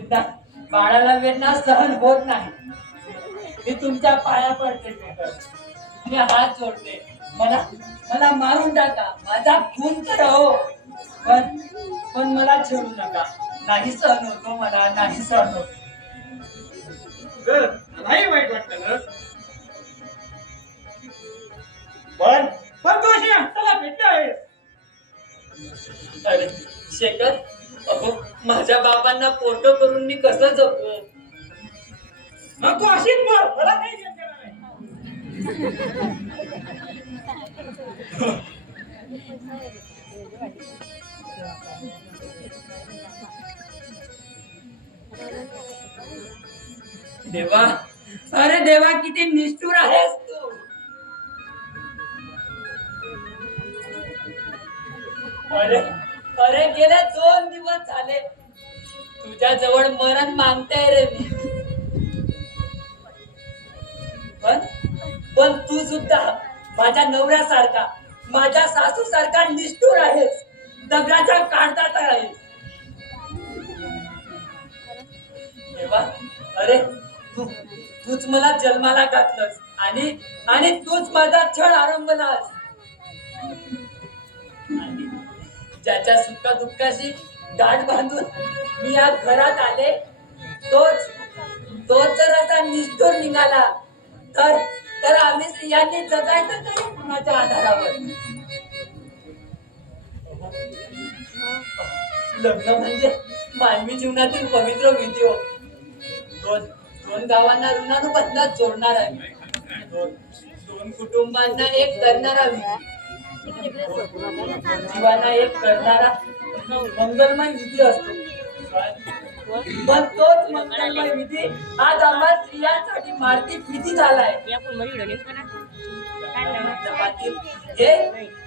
वेदना, बाळाला वेदना सहन होत नाही. मी तुमच्या पाया पडते शेखर, मी हात जोडते. मला मला मारून टाका, माझा खून करा हो, पण मला छेडू नका. नाही सहन होतो, मला नाही सहन होत. नाही वाईट वाटतं ना, पण तू अशी हस्ताला भेटली आहे. अरे शेखर, अहो माझ्या बाबांना पोरग करून मी कसं जगू? मग तू अशीच बोल, मला काही घेणार नाही. देवा, अरे देवा, किती निष्ठुर आहेस तू. अरे अरे गेले 2 दिवस झाले तुझ्या जवळ मरण मागताय रे मी. पण तू सुद्धा माझ्या नवऱ्यासारखा, माझ्या सासू सारखा निष्ठुर आहेस, दगडाच्या काढतात आहेस. देवा, अरे तूच मला जन्माला घातलंस आणि तूच माझा छळ आरंभलास. ज्याच्या सुखा दुःखाशी गाठ बांधून मी या घरात आले, तोच जर असा निष्ठुर निघाला तर आम्ही स्त्रियांनी जगायचं तरी कुणाच्या आधारावर? लग्न म्हणजे मानवी जीवनातील पवित्र विधी हो. दोन गावांना ऋणानुबंधात जोडणार आहे, दोन कुटुंबांना एक करणारा विधी, जीवांना एक करणारा मंगलमय विधी असतो. पण तोच मंगलमय विधी आज आम्हा स्त्रियांसाठी मारती विधी झालाय.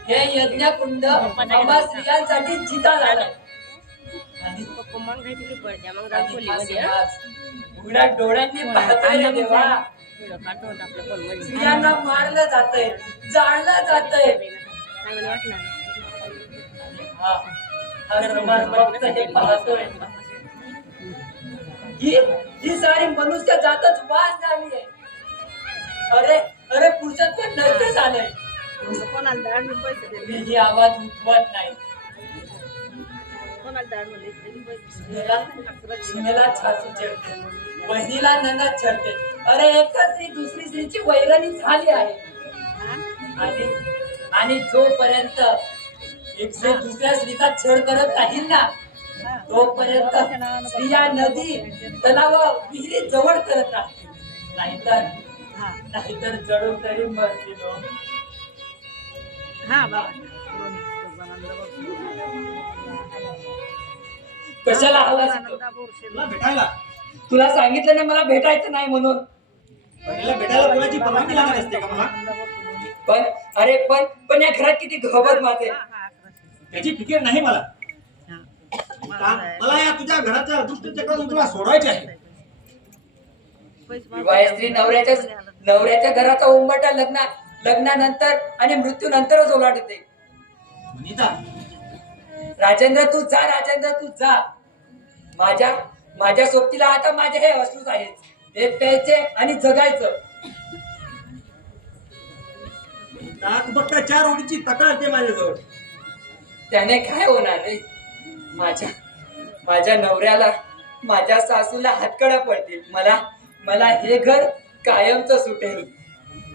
हे यज्ञकुंड आम्हा स्त्रियांसाठी चिता झालाय. आणि उघड्या डोळ्यांनी पाहतोय देवा, स्त्रियांना मारलं जातंय, जाळलं जातंय. हा समाज फक्त हे पाहतोय. ही सारी मनुष्य जातच वाद झाली आहे. अरे पुरुषत्व नष्ट झालंय. मी ही आवाज उठवत नाही. सुनेला छाती चिरते, बहिणीला ननद छळते. अरे एका स्त्री दुसरी स्त्रीची वैरणी झाली आहे. आणि जोपर्यंत एक स्त्री दुसऱ्या स्त्रीचा छळ करत राहील ना, तोपर्यंत स्त्रिया नदी, तलाव, विहिरी जवळ करत राहतील. नाहीतर जळून तरी मरतील. कशाला हवा भेटायला? तुला सांगितलं ना मला भेटायचं नाही म्हणून. भेटायला कोणाची परवानगी लागत असते का मला? पण या घरात किती गहबत माते, त्याची फिकीर नाही मला. मला या तुझ्या घराच्या दुष्टचक्रातून तुला सोडवायचे आहे. विवाहित स्त्री नवऱ्याच्या घराचा उंबरठा लग्नानंतर आणि मृत्यूनंतरच ओलांडते. राजेंद्र तू जा. माझ्या सोबतीला आता माझे हे अश्रूच आहेत. ते प्यायचे आणि जगायचं. फक्त 4 ओळीची तक्रार ते माझ्याजवळ. त्याने काय होणार रे? माझ्या नवऱ्याला, माझ्या सासूला हातकड्या पडतील. मला हे घर कायमचं सुटेल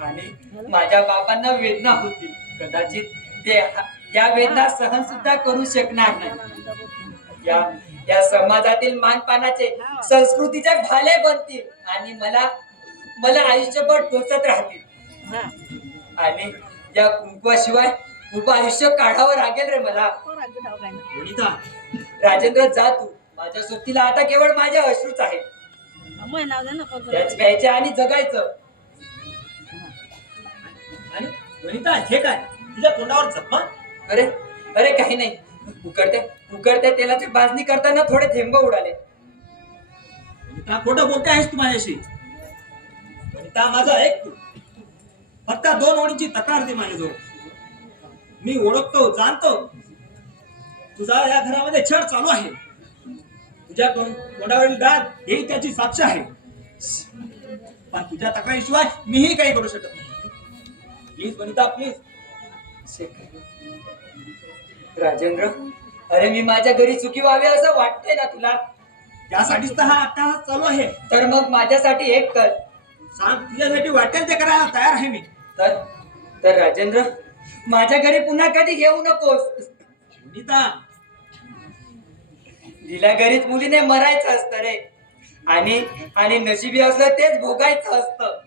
आणि माझ्या बाबांना वेदना होतील. कदाचित ते या वेदना सहन सुद्धा करू शकणार नाही. या समाजातील मानपानाचे, संस्कृतीचे भाले बनतील आणि मला आयुष्यभर टोचत राहतील. आणि या कुंकवाशिवाय उभं आयुष्य काढावं लागेल रे मला. राजेंद्र जा तू. माझ्या सोबतीला आता केवळ माझ्या अश्रूच आहे. त्याच प्यायचे आणि जगायचं. आणि वनिता हे काय तुझ्या तोंडावर जखमा? अरे काही नाही. उकडत्या तेलाची भाजणी करताना थोडे थेंब उडाले. वनिता खोटं बोलते आहेस तू माझ्याशी. वनिता माझं ऐक तू. फक्त 2 ओळीची तक्रार दे माझ्याजवळ. मी ओळखतो, जाणतो तुझा या घरामध्ये छळ चालू आहे. तुझ्या तोंडावरील दात हे त्याची साक्ष आहे. पण तुझ्या तक्रारीशिवाय मीही काही करू शकत नाही. Please Vanita please. राजेंद्र, अरे मी माझ्या घरी चुकी व्हावी असं वाटतंय ना तुला? त्यासाठीच तर हा अट्टाहास चालू आहे. तर मग माझ्यासाठी एक कर. सांग, तुझ्यासाठी वाटेल ते करायला तयार आहे मी. तर तर राजेंद्र, माझ्या घरी पुन्हा कधी येऊ नकोस. वनिता, दिल्या घरीच मुलीने मरायचं असतं रे. आणि आणि नशिबी असलं तेच भोगायचं असतं.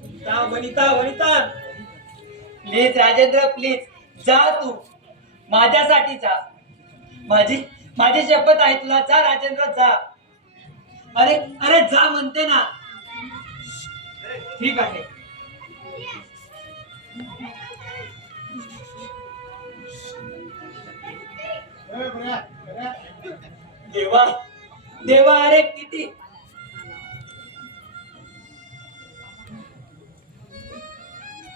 वनिता वनिता वनिता. प्लीज राजेंद्र, प्लीज जा तू. माझ्यासाठी जा. माझी माझी शपथ आहे तुला. जा राजेंद्र जा. अरे अरे जा म्हणते ना. ठीक आहे. देवा देवा, अरे किती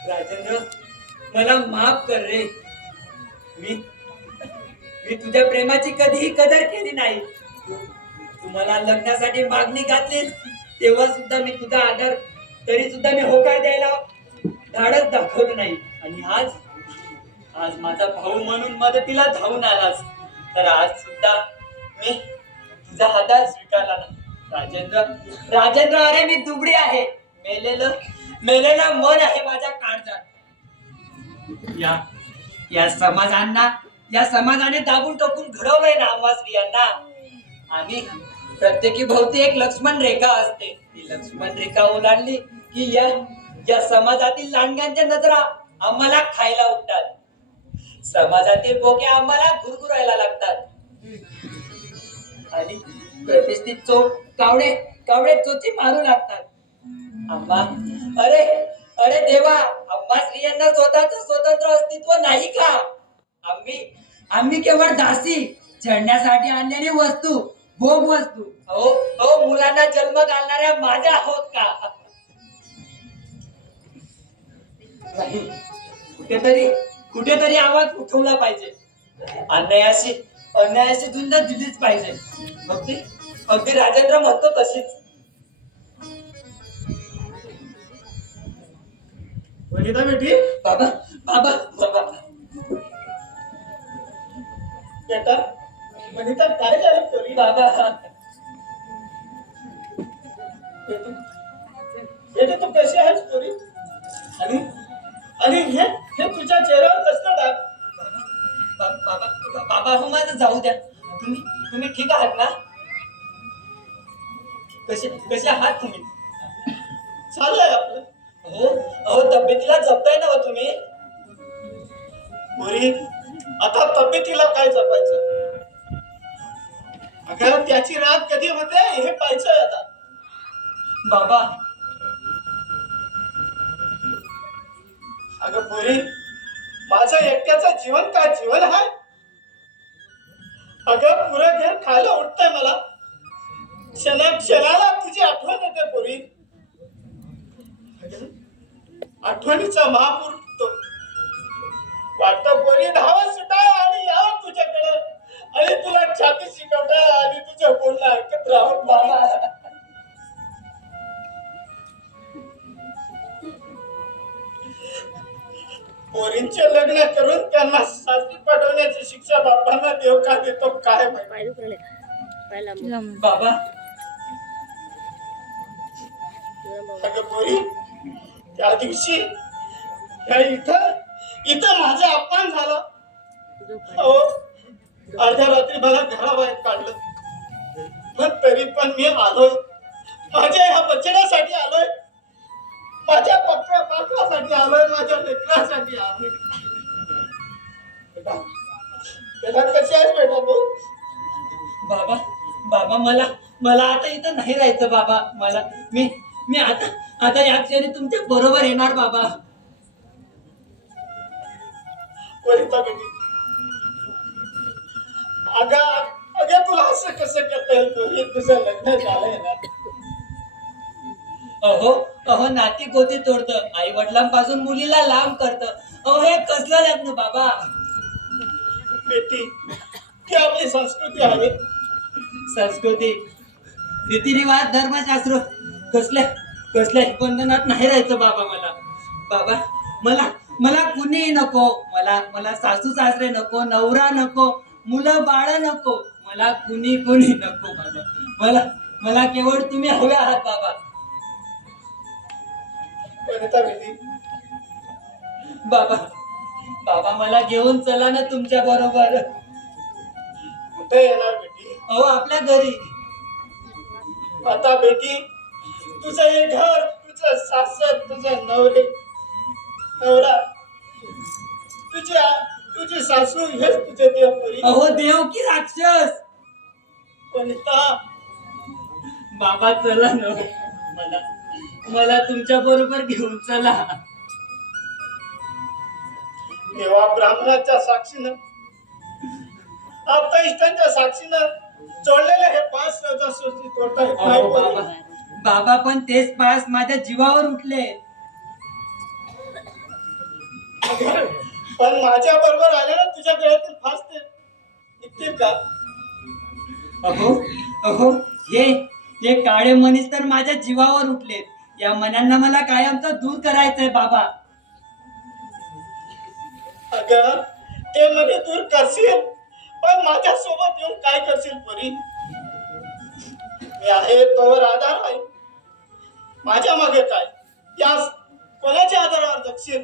राजेंद्र, मला माफ कर रे. मी मी तुझ्या प्रेमाची कधीही कदर केली नाही. तू मला लग्नासाठी मागणी घातली तेव्हा सुद्धा मी तुझा आदर, तरी सुद्धा मी होकार द्यायला धाडस दाखवलं नाही. आणि आज आज माझा भाऊ म्हणून मदतीला धावून आलास, तर आज सुद्धा मी तुझा हातात स्वीकारला नाही. राजेंद्र राजेंद्र, अरे मी दुबळी आहे. मेलेलं मेलेलं मन आहे माझ्या काळजात. या समाजाने दाबून टाकून घडवलंय ना आम्हा स्त्रियांना. आणि प्रत्येकी भोवती एक लक्ष्मण रेखा असते. ती लक्ष्मण रेखा ओलांडली की या समाजातील लांडग्यांच्या नजरा आम्हाला खायला उठतात. समाजातील बोके आम्हाला गुरगुरायला लागतात. आणि प्रतिष्ठित चोर कावडे कावडे चोची मारू लागतात. आम्हा अरे अरे देवा, आम्हा स्त्रियांना स्वतःच स्वतंत्र अस्तित्व नाही का? आम्ही केवळ दासी, चढण्यासाठी आणलेली वस्तू, भोग वस्तू. हो मुलांना जन्म घालणाऱ्या माझ्या आहोत का? नाही, कुठेतरी आवाज उठवला पाहिजे. अन्यायाशी झुंज दिलीच पाहिजे. अगदी राजेंद्र म्हणतो तशीच. वनिता बेटी. बाबा बाबा बाबा. बेटा, वनिता काय झालं तरी? बाबा बेटा तू कशी आहेस तरी? आणि हे तुझ्या चेहऱ्यावर कसलं दाग? बाबा हो, माझं जाऊ द्या. तुम्ही ठीक आहात ना? कसे आहात तुम्ही? चाललंय आपलं. हो तब्येतीला जपताय ना तुम्ही? पुरी, आता तब्येतीला काय जपायचं? अगं त्याची रात कधी होते हे पाहायचंय आता. बाबा अगं पुरी, माझं एकट्याचं जीवन काय जीवन आहे? अगं पुरं घर खायला उठतंय मला. क्षणाला तुझी आठवण येते पुरी. आठवणीचा महापूर वाटतं पोरी धावा सुटाय आणि यावं तुझ्याकडे आणि तुला छाती शिकवताय आणि तुझं बोलणं ऐकत राहून. बाबा पोरींचे लग्न करून त्यांना सासरी पाठवण्याची शिक्षा बापांना देव का देतो काय माहिती. बाबा अगं पोरी, त्या दिवशी इथं माझं अपमान झालं. हो, अर्ध्या रात्री मला घराबाहेर काढलं. पण तरी पण मी आलोय. माझ्या ह्या बचण्यासाठी आलोय. माझ्या पक्का पाकरासाठी आलोय. माझ्या लेकरासाठी आलोय. बेटा कशी आहेस बेटा तू? बाबा मला आता इथं नाही राहायचं बाबा. मी आता या क्षणी तुमच्या बरोबर येणार बाबा. वनिता बेटी, अगं तुला असं कसं करता येईल? तू तुझं लग्न झालंय ना. अहो नाती गोती तोडतं, आई वडिलांपासून मुलीला लांब करतं. हे कसलं लग्न बाबा? बेटी, ती आपली संस्कृती आहे. संस्कृती, रीतिरिवाज, धर्मशास्त्र कसल्या बंधनात नाही राहायचं बाबा. बाबा मला मला कुणीही नको. मला सासू सासरे नको, नवरा नको, मुलं बाळ नको. मला कुणी नको बाबा. मला केवळ तुम्ही हवे आहात बाबा. वनिता बेटी, बाबा मला घेऊन चला ना तुमच्या बरोबर. कुठे येणार बेटी? अहो आपल्या घरी. आता बेटी, तुझं हे घर, तुझं सासर, तुझं नवरा, तुझी सासू, हेच तुझे देव परी. अहो देव की राक्षस? वनिता, बाबा चला ना. मला तुमच्या बरोबर घेऊन चला. देवा ब्राह्मणाच्या साक्षीनं, आपल्या इष्टांच्या साक्षीनं जोडलेले हे 5 सृष्टी तोडता येत नाही अहो परी. बाबा पण तेच पास माझ्या जीवावर उठले. पण माझ्या बरोबर आले ना तुझ्या गळ्यातील फास ते निघतील का? अहो हे काळे मनीस तर माझ्या जीवावर उठलेत. या मनांना मला कायमचं दूर करायचंय बाबा. अगं ते मध्ये दूर करशील, पण माझ्या सोबत येऊन काय करशील परी? मी आहे तोवर आधार आहे. माझ्या मागे काय? या कोणाच्या आधारावर जगशील?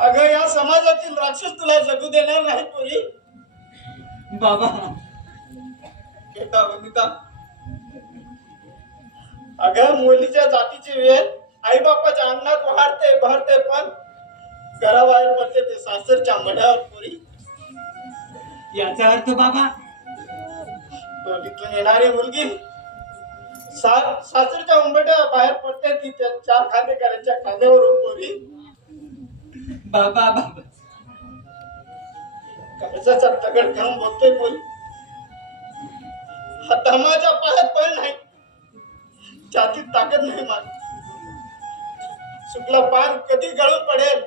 अगं या समाजातील राक्षस तुला जगू देणार नाही परी. बाबा वनिता, अगं मुलीच्या जातीची वेळ आई बापाच्या अंगणात वाढते पण घराबाहेर पडते ते सासरच्या मढ्यावर पोरी. याचा अर्थ बाबा दोघीतून येणारी मुलगी सासरच्या उंबरठ्या बाहेर पडते ती त्या 4 खांदेकरांच्या खांद्यावर पोरी. बाबा कर्जाचा दगड घेऊन बोलतोय पोरी. आता माझ्या पायात पण नाही, छातीत ताकद नाही माझ. शुक्ला पान कधी गळून पडेल.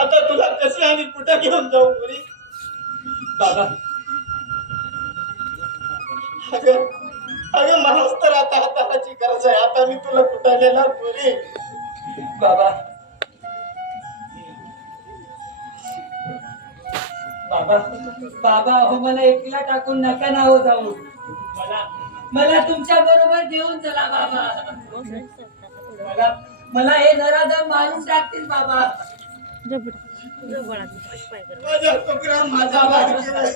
आता तुला कसे आणि कुठे घेऊन जाऊ पोरी? बाबा अगं मलाच तर आता हाताची गरज आहे. आता मी तुला कुठे नेणार पोरी? बाबा अहो मला एकला टाकून नका ना हो जाऊ. मला तुमच्या बरोबर घेऊन चला बाबा. मला हे नराधम मारून टाकतील बाबा. माझ्या तुकड्या माझा वाद केलाय.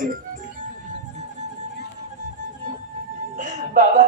बाबा